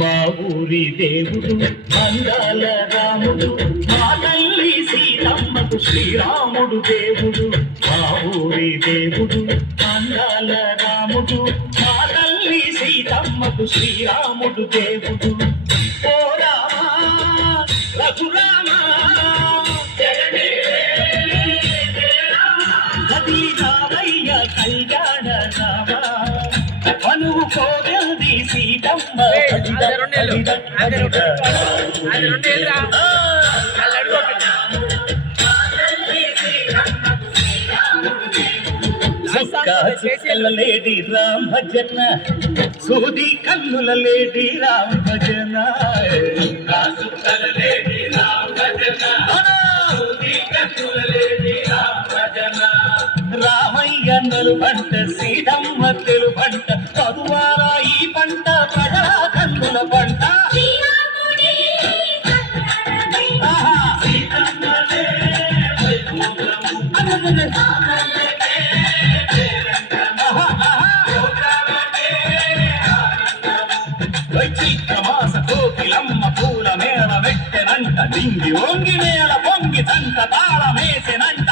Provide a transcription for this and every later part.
మా ఊరి దేవుడు అందాల రాముడు, మా తల్లి సీతమ్మకు శ్రీరాముడు దేవుడు. మా ఊరి దేవుడు అందాల రాముడు, మా తల్లి సీతమ్మకు శ్రీరాముడు దేవుడు. ఓ రామా రఘురామా కదిలి రామయ్య కళ్యాణ రామా, మనువు కోగల్ది సీతమ్మ లేడి రామ్ భజన, సూది కన్నుల లేడి రామ్ భజన, రామయ్య నలుబంట సీతమ్మ తెలుబంట, చదువారా ఈ పంట ప్రజల కన్నుల పంట. చైత్రమాస కోకిలమ్మ పూల మేళ వెట్టెనంట, దింగి ఓంగి మేళ పొంగి తంట తాళమేసెనంట.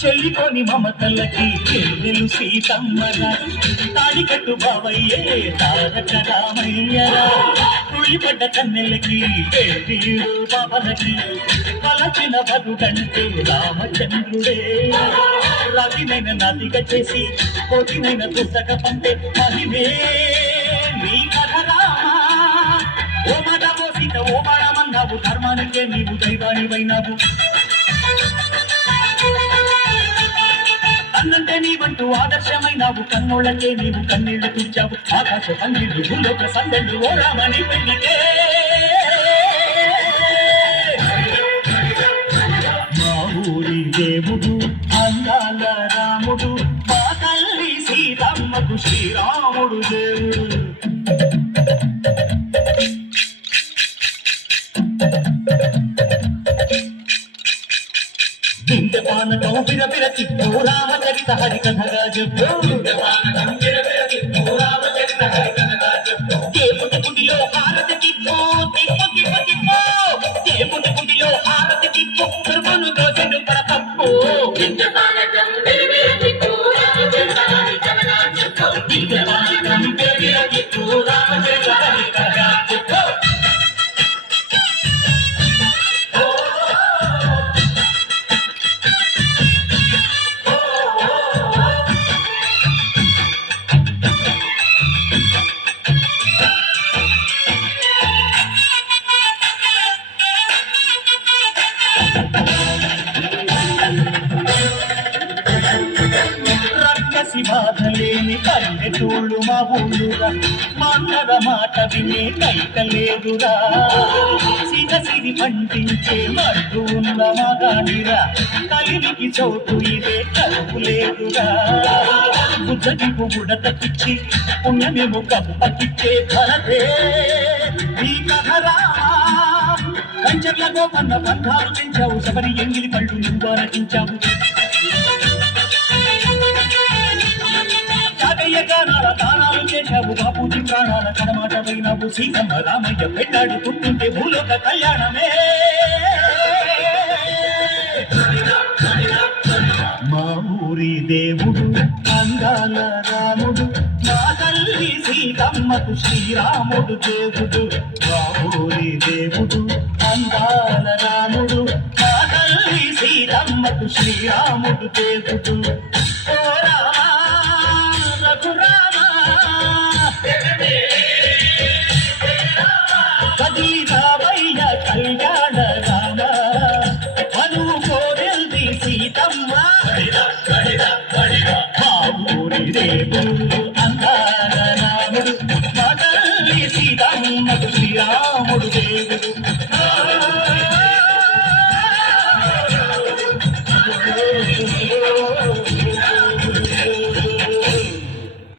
చెల్లికొని మమతలకి చెల్లెలు సీతమ్మరా, తాడికట్టు బావయ్యే తారక రామయ్యరా, తుళ్ళిపడ్డ కన్నెలకి పేరు బాబలకి, పలచిన బతుకంటే రామచంద్రుడే. రవినైన నదిగా చేసి కోటినైన దుసగ పంటే మహిమే నీ కథ రామా. ఓ మదవో సీత ఓ బాణమన్నావు, ధర్మానికే నీవు దైవానివైనావు. అన్నంటే నీవంటూ ఆదర్శమైనావు, కన్నోళ్ళకే నీవు కన్నీళ్లు తుడిచావు. ఆకాశ పందిళ్ళు భూలోక సందళ్ళు ఓ రామని పెళ్లికే. మా ఊరి దేవుడు అందాల రాముడు, మా తల్లి సీతమ్మకు శ్రీరాముడు దేవుడు. విందపానకం విరవిర తిప్పు రామచరిత హరికథగా చెప్పు, దేవుడి గుడిలో హారతి తిప్పు, తిప్పు తిప్పు తిప్పు, దేవుడి గుడిలో హారతి తిప్పు, దుర్మను దోషను పరపప్పు. విందపానకం విరవిర తిప్పు రామచరిత హరికథగా చెప్పు, విందపానకం విరవిర తిప్పు రామచరిత హరికథగా చెప్పు. బాధలేని పల్లెటూళ్ళు మా ఊళ్ళురా, మాన్నర మాట వినే కైకలేదురా. సిగసిరి పండించే మడ్డు ఉన్న మగాడిరా, కలివికి చోటు ఇదే కలుపు లేదురా. బుద్ధదిపు బుడతకిచ్చి పుణ్యమేమో కప్పకిచ్చే ధరదే ఈ కథరా. కంచర్ల గోపన్న బంధాలు పెంచావు, శబరి ఎంగిలి పళ్ళు నువ్వు రచించావు. గానాల దానాలు చేశావు, బాపూజీ ప్రాణాల కడమాట పోయినావు. సీతమ్మ రామయ్య పెళ్ళాడు పుట్టుంటే భూలోక కళ్యాణమే. మా ఊరి దేవుడు అందాల రాముడు, మా తల్లి సీతమ్మకు శ్రీరాముడు దేవుడు. మా ఊరి దేవుడు అందాల రాముడు, మా తల్లి సీతమ్మకు శ్రీరాముడు దేవుడు. ఓ రామా రఘురామా కదిలి రామయ్య కళ్యాణ రామ. దేవుడు అందాల రాముడు మా తల్లి సీతమ్మకు